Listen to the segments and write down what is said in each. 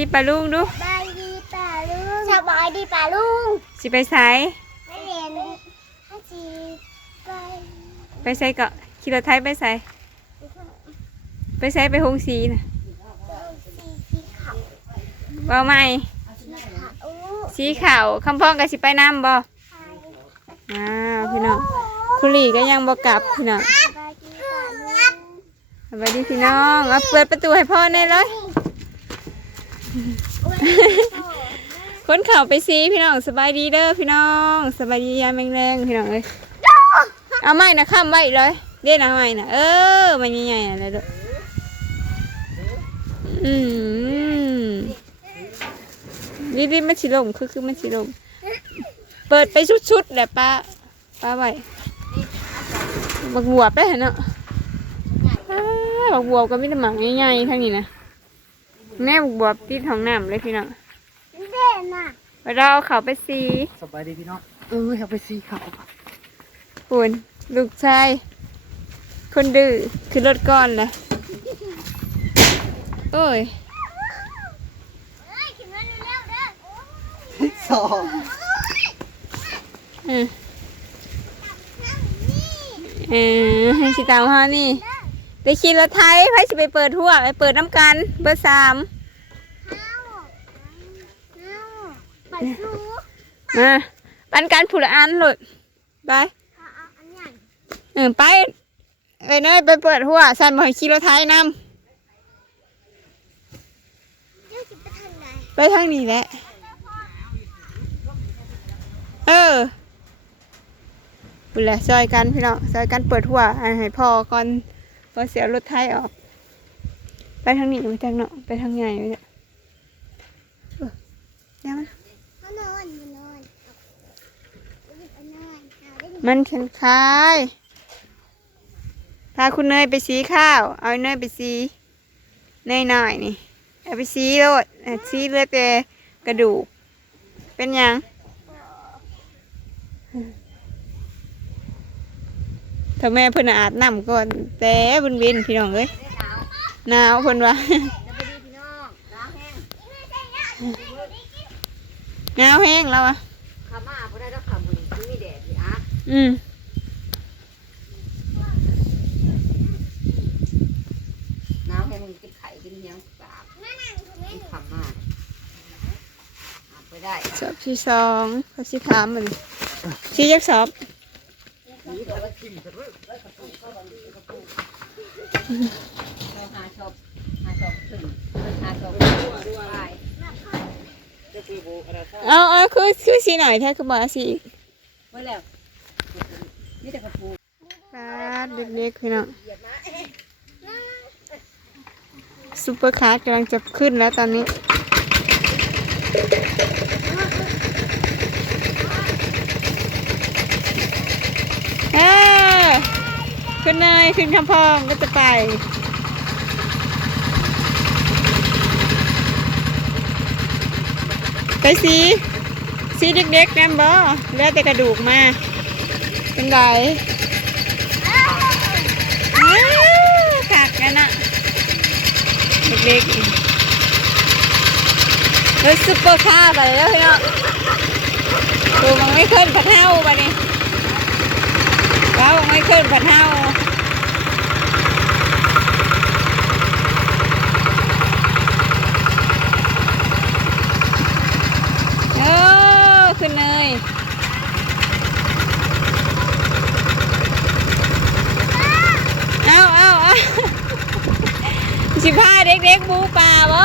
ดีปลาลุงดูสบายดีป่าลุงสบายดีป่าลุงสิไปไสไม่เรียนไม่จีไปไปไสก็ขี่รถไทยไปไสไปไสไปหงสีน่ะสีสีขาวว่าใหม่สีขาวอู้สีขาวคำพ้องก็สิไปน้ำบ่อ้าวพี่น้องคุหลีก็ยังบ่กลับพี่น้องสบายดีป่าลุงสวัสดีพี่น้องเอาเปิดประตูให้พ่อแน่เลย คนเข่าไปซีพี่น้องสบายดีเด้อพี่น้องสบายดียามแรงๆพี่น้องเอ้ยเอาไม้นะข้ามไว้เลยเด่นเอาไม้นะเออมันใหญ่ๆอะไรด้วยอืมนี่นี่มันชิลมคือคือมันชิลมเปิดไปชุดๆแหละป้าป้าไว้บักบวบได้เห็นเนาะบักบวบก็มีแต่หมังใหญ่ๆทั้งนี้นะ แม่บักบวบติดท้องน้ำเลยพี่น้องเด่นอะเราเอาเขาไปซีสบายดีพี่น้องเออเอาไปซีเขาปุ่นลูกชายคนดื้อขึ้นรถก่อนเลยโอ้ยเฮ้ยขึ้นมาเร็วๆเด้อสองเออเออให้สิตามเขานี่ ไปขี่รถไทยไปสิไปเปิดทั่วไปเปิดน้ำกัน เบอร์สามเอาเอาปัดสูมาปันกันผู้ละอันหลุดไปเอออันใหญ่เออไปเอ้เนยไปเปิดหัวสันบ่ให้ขี่รถไทยนเดี๋ยวจะไทางไหนำไปทางนี้แหละเออปุ่นแหละซอยกันพี่น้องซอยกันเปิดหัวให้ให้พอก่อน พอเสียรถไทยออก ไปทางนี้ไปทางเนาะไปทางใหญ่ไปเนี่ยเออเดี๋ยวมันเขานอนเขานอนอนอนเอาได้มันเข็นคายพาคุณเนยไปสีข้าว เอาเนยไปสีเนยหน่อยนี่เอาไปสีโลดอะสีเหลือแต่กระดูก เป็นหยัง ถ้าแม่เพิ่นน่ะอาบน้ำก่อนแต่บนเวนพี่น้องเอ้ยหนาวเพิ่นว่าหนาวแห้งแล้วอะขามาพอได้แล้วขาบุญที่มีแดดพี่อะอืมน้ำให้มึงกินไข่กินเนี้ยงปากกินขามาอาบไปได้สอบที่สองเขาสิถามมันชี้ยักสอบเรา หาชอบหาชอบขึ้นหาชอบด้วยเอาเอาคือคือสีหน่อยแท้คือบอกสีไว้แล้วนี่แต่กระปูปาเด็กๆพี่น้องซุปเปอร์คาร์กำลังจะขึ้นแล้วตอนนี้ เออ ขึ้นเลยขึ้นคำพองก็จะไป ไปสีสีเด็กๆนั่นบ่เลือแต่กระดูกมาเป็นไรขาดกันนะเด็กๆเฮ้ยซุปเปอร์คาร์ไปแล้วพี่น้องดูมันไม่ขึ้นผัดเท่าไปนี่ ว้าวไม่ขึ้นผัดเท่าโอ้ขึ้นเลยเอาเอาเอาสิพาเด็กๆบูป่าบ่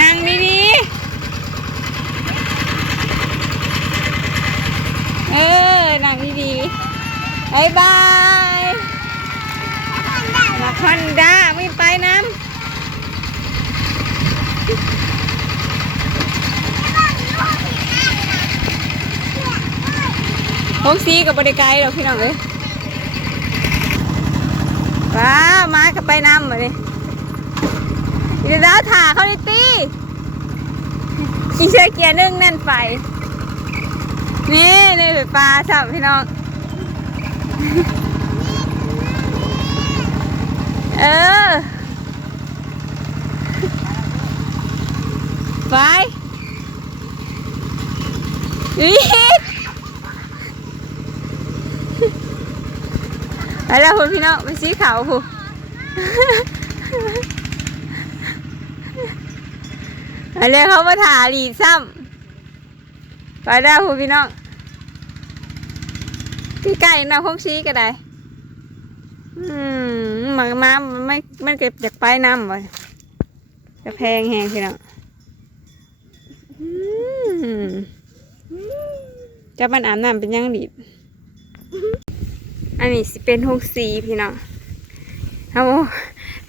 นั่งดีๆ เออ นั่งดีๆ บายบายมาคอนด้าไม่ไปน้ำพกซีกับบริไกลดอกพี่น้องเอ้ยว้ามากับไปน้ำมาเลยเดี๋ยวแล้วถ่าเขาดิตี้กี่เชือเกียร์นึ่งนั่นไป นี่นี่ไฟฟ้าชอบพี่น้อง เออ ไปอีกไปแล้วคุณพี่น้องไปสีขาวคุณไปเลยเขามาถ่าหลีซ้ำไปแล้วคุณพี่น้อง พี่ไก่นะพงซีก็ได้ อืมหมันมามันไม่มันเก็บจากไปน้ำบ่จะแพงแหงพี่น้องจะมันอาบน้ำเป็นยังดีอันนี้สิเป็นหกสีพี่น้องเอา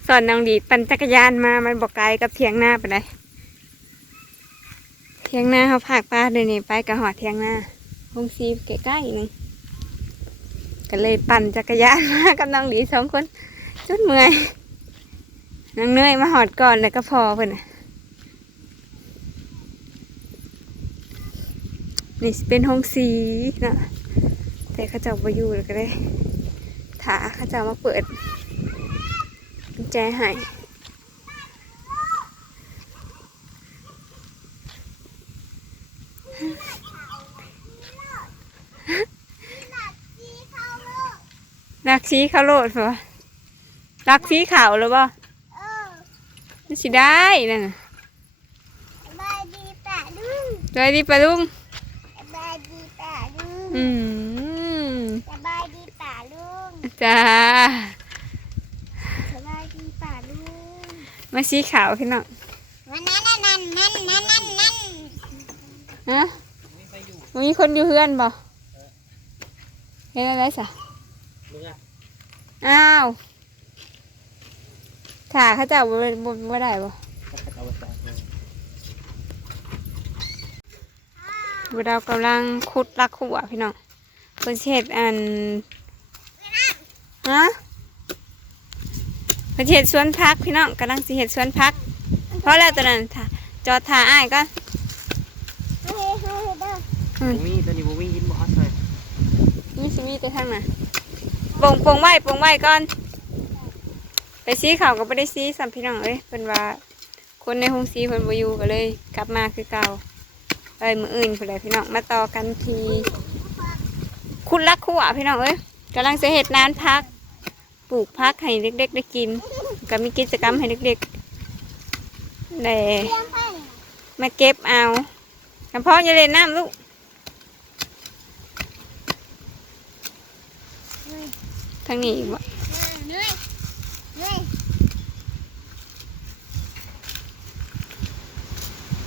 สอนน้องดีปั่นจักรยานมามันบอกไกลกับเทียงหน้าไปเลยเทียงหน้าเขาผากป้าเดี๋ยวนี้ไปกับหอดเทียงหน้าหกสีใกล้ๆนึง ก็เลยปั่นจักรยานมากับน้องหลีสองคนจนเมื่อยน้องเนยมาหอดก่อนแล้วก็พอเพิ่นน่ะนี่เป็นห้องสีนะแต่เขาเจ้าไปอยู่แล้วก็เลยถาเขาเจ้ามาเปิดกุญแจให้ รักสีเขาโลดปะรักสีขาวหรือเปล่าเออมันสิได้นั่นน่ะสบายดีป่ะลุงสวัสดีปะลุงสบายดีป่ะลุงอืมสบายดีป่ะลุงจ้าสบายดีป่ะลุงมาสีขาวพี่น้องวันนั้นนั่นนั่นนั่นนั่นนั่นฮะมีคนอยู่เพื่อนบ่เห็นอะไรสะ อ้าวขาเขาเจะบ่บ่บ่ได้บ่บุดาวกำลังขุดลักขัวพี่น้องเพิ่นสิเฮ็ดอันฮะเพิ่นสิเฮ็ดสวนพักพี่น้องกำลังสิเฮ็ดสวนพักเพราะแล้วตอนนั้นถ้าจอดท่าอ้ายก่อนเฮ้ยเฮ้ยเด้อบูมี่ตัวนี้บูมี่ยินบอสเลยนี่สิมีแต่ทางน่ะ ปงปงไว้ปงไว้ก่อน ไปซีเขาก็ไม่ได้ซีสัมพี่น้องเอ้ยเพิ่นว่า คนในห้องซีเพิ่นบ่อยู่ก็เลย กลับมาคือเก่าไปมืออื่นพุ่นแหละพี่น้องมาต่อกันทีคุณรักคู่อะพี่น้องเอ้ยกำลังจะเฮ็ดนานพัก ปลูกพักให้เด็กๆได้กิน ก็มีกิจกรรมให้เด็กๆได้เลยมาเก็บเอาคำพ่ออย่าเล่นน้ำลูก ทางนี้อีกบ่เฮ้ยเฮ้ย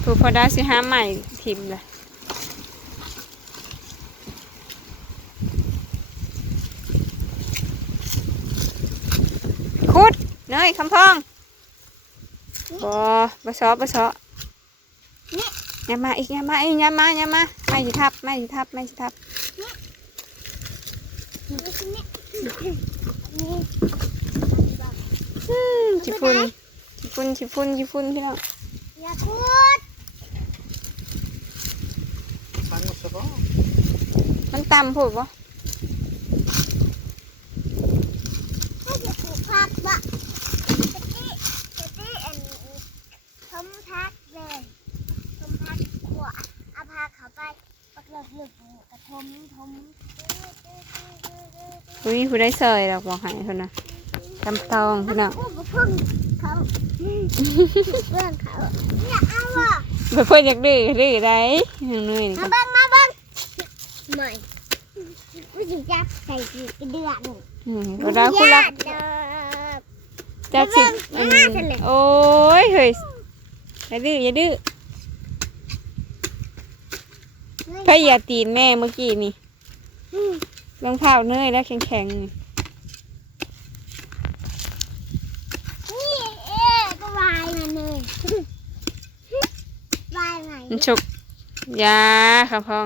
ผู้พอได้สิหาใหม่ทิมเลยคุดเนยคำพองบอบะซอบะซออย่ามาอีกอย่ามาอีกอย่ามาอย่ามาไม่สิทับ ไม่สิทับ ไม่สิทับนี่นี่นี่อืม ชิฟุนชิฟุนชิฟุนชิฟุนพี่น้องอย่าพูดฟังหมดสบอมันต่ำพูดบ่ให้จะปลูกผักบะตะกี้ตะกี้อันทมพักเลยทมพักขวเอาพาเขาไปปัก หลักหลึกกระทมทมอุ้ยผู้ได้เสยดอกบอกให้เท่านะจำตองพี่น้องพูดกับพึ่งเขาเรื่องเขาอย่าเอาอะบ่เพิ่นอยากดื้อดื้อได้หนึ่งหน่วยนี่มาก็เบิ้งมาเบิ้งไม่ผู้หญิงจับใส่กระเดือนอืมบ่ได้คุณละเด้อจับสิบมาอืเบิ่งมาเถอะเลยมโอ้ยเฮ้ยอย่าดื้ออย่าดื้อ พยาตีนแม่เมื่อกี้นี่รองเท้าเนยแล้วแข็งๆนี่นี่เอ๊ะก็วายมาเลยวายไหนมันฉุกยาครับพ่อง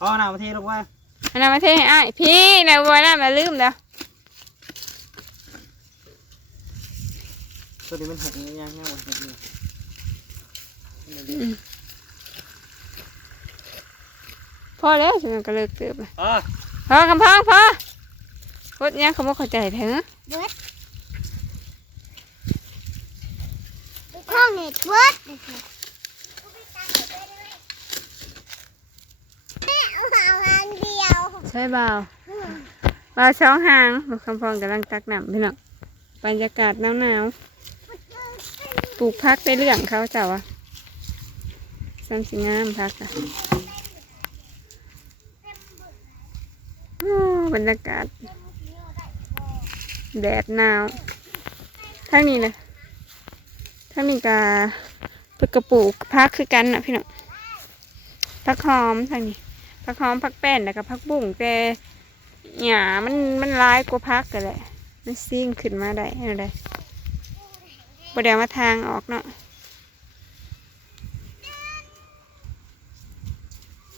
อ๋อหน้าประเทศลงว่าอันนั้นมาเทให้อ้ายพี่นะบัวน้ำมาลืมแล้วตัวนี้มันหกยังยังหมดเลย พ อแล้วฉันก็เลิกเติบแล้วอ๋อพอคำพองพอโคตรเนี่ยเขาบอกเข้าใจแท้เบิดข้องเน็ตเบิดนะคะแม่เอาหางอันเดียวใช่เปล่าเปล่าช่องหางลูกคำพองกำลังตักน้ำพี่น้องบรรยากาศหนาวๆปลูกพักได้เรื่องเขาเจ้าอะซ้ำสิงามพักอะโอ้ บรรยากาศ แดดหนาวทั้งนี้นะทั้งนี้กาเพื่อกระปูกพักคือกันนะพี่น้องพักหอมทั้งนี้พักหอมพักแป้นแล้วก็พักบุ้งแต่หยามันมันร้ายกว่าพักกันแหละมันซิ่งขึ้นมาได้อะไรประเดี๋ยวมาทางออกเนาะ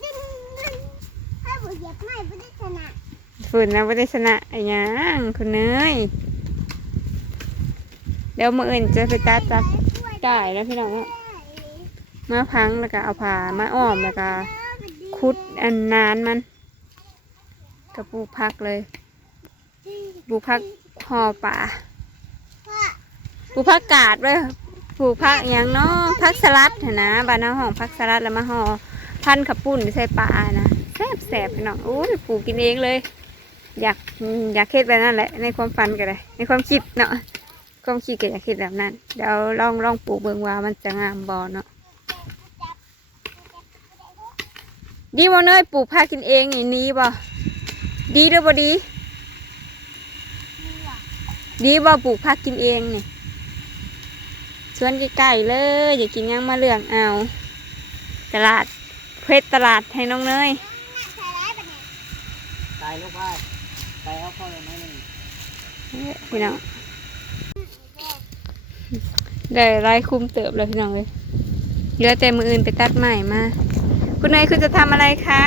ดึงดึงถ้าบุเยียบไม่ได้ชนะ ฝุ่นนะไม่ได้ชนะไอ้ยังคุณเนยเดี๋ยวมืออื่นจะไปตัดตัดได้แล้วพี่น้องเนาะมาพังแล้วก็เอาผ่ามาอ้อมแล้วก็คุดอันนานมันกับปลูกพักเลยปลูกพักห่อป่าปลูกพักกาดเลยปลูกพักอย่างเนาะพักสลัดนะบ้านน้าห้องพักสลัดแล้วมาห่อพันขับปุ่นใส่ป่านะแซ่บแสบพี่น้องโอ้ยปลูกกินเองเลย อยากอยากคิดแบบนั้นแหละในความฝันก็ได้ในความคิดเนาะความคิดก็อยากคิดแบบนั้น เดี๋ยวลองลองปลูกเบิ่งว่ามันจะงามบอเนาะดีบ่เนยปลูกผักกินเองนี่นี้บ่ดีหรือบ่ดี ดีบ่ปลูกผักกินเองนี่สวนใกล้ๆเลยอย่ากินยังมาเลือกเอาตลาดเพชรตลาดให้น้องเนยตายลูก ไปตายเอาเข้าเลยไหมหนึ่งพี่น้องได้ไล่คุ้มเติบเลยพี่น้องเลยเหลือแต่มืออื่นไปตัดใหม่มา คุณเนยคุณจะทำอะไรคะ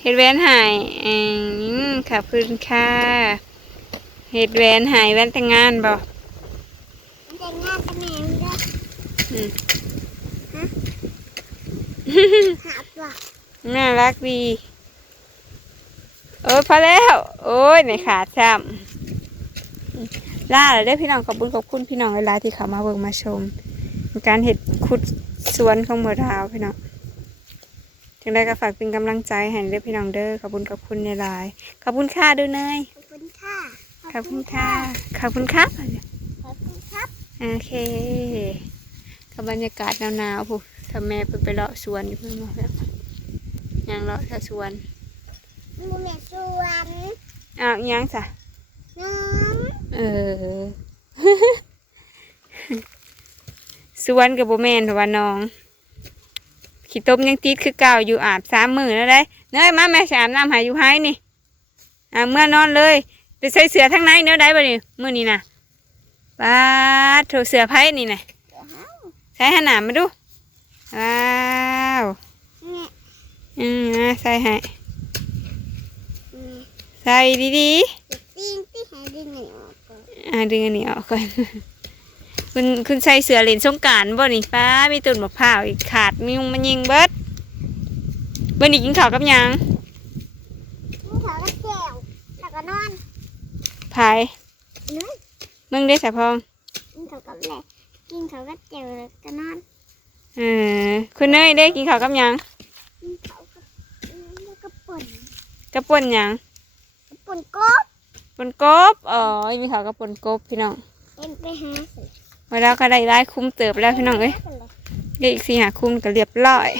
เห็ดแหวนหายอืมขอบคุณค่ะเห็ดแหวนหายแหวนแต่งงานบ่แต่งงานกันแม่ไม่ได้อืมหาปลาน่ารักดี โอ้ยพอแล้ว โอ้ยในขาดซ้ำล่าเลยเด้อพี่น้องขอบคุณขอบคุณพี่น้องเวลายๆที่เขามาเบิ่งมาชม การเห็ดขุดสวนของเมือดาวพี่น้องถึงได้ก็ฝากเป็นกำลังใจให้เด้อพี่น้องเด้อขอบคุณขอบคุณในไลน์ขอบคุณค่าด้วยเนยขอบคุณค่ะ ขอบคุณค่ะ ขอบคุณครับขอบคุณครับโอเคกับบรรยากาศหนาวๆผู้ทำแม่เพิ่นไปเลาะสวนอยู่เพิ่นมาแล้วยังเลาะแค่สวน มูแม่สวนอ้าวอิหยังจ้ะน้องเออ สวนกับโบแมนเพราะว่าน้อง ขี้ต้มยังติดคือเก่าอยู่อาบสามมือแล้วได้เนยมาแม่สามน้ำหายอยู่ให้นี่อ่าเมื่อนอนเลยไปใส่เสือทั้งในเนื้อได้บ่นี่มือนี่นะป้าดโถเสือไผ่นี่นะใส่หนามมาดูว้าวแม่อืมอะใส่ให้แม่ ใส่ดีจะตีนที่หายดินหนึ่งออกก่อนๆอ่าดึงอันนี้ออกก่อน คุณคุณใส่เสือเหรียญสงกรารบ่นี่ป้ามีต้นมะพร้าวอีกขาดมียุงมันยิงเบิดเบิ่นี่กินข้าวกับหยังมึงเขาก็แจวแล้วก็นอนพายเนื้อมึงได้สะพองมึงเขาก็แหลกกินเขาก็แจวแล้วก็นอนเออคุณเนยได้กินข้าวกับหยังกินเขาก็แล้วก็ป่นกับป่นหยัง ป่นกบป่นกบอ๋อมีข้าวกับป่นกบพี่น้องเอ็นไปหาสิเวลาก็ได้ได้คุ้มเติบแล้วพี่น้องเอ้ยเด็กสี่หาคุ้มก็เรียบร้อย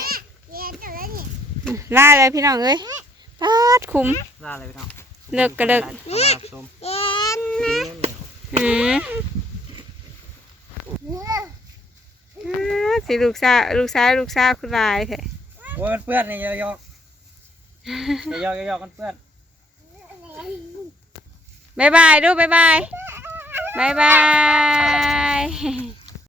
เรียนจบแล้วนี่ล่าเลยพี่น้องเอ้ยปาดคุ้มล่าอะไรไปน้องเลิกก็เลิกอามารับชมเรียนกินเนื้อเหนียวอืมเนื้ออ่าสิลูกสาวลูกสาวลูกสาวคุณลายแท้โอ้ยมันเปื้อนนี่อย่ายอกอย่ายอกอย่ายอกมันเปื้อน บายบายดูบายบายบายบาย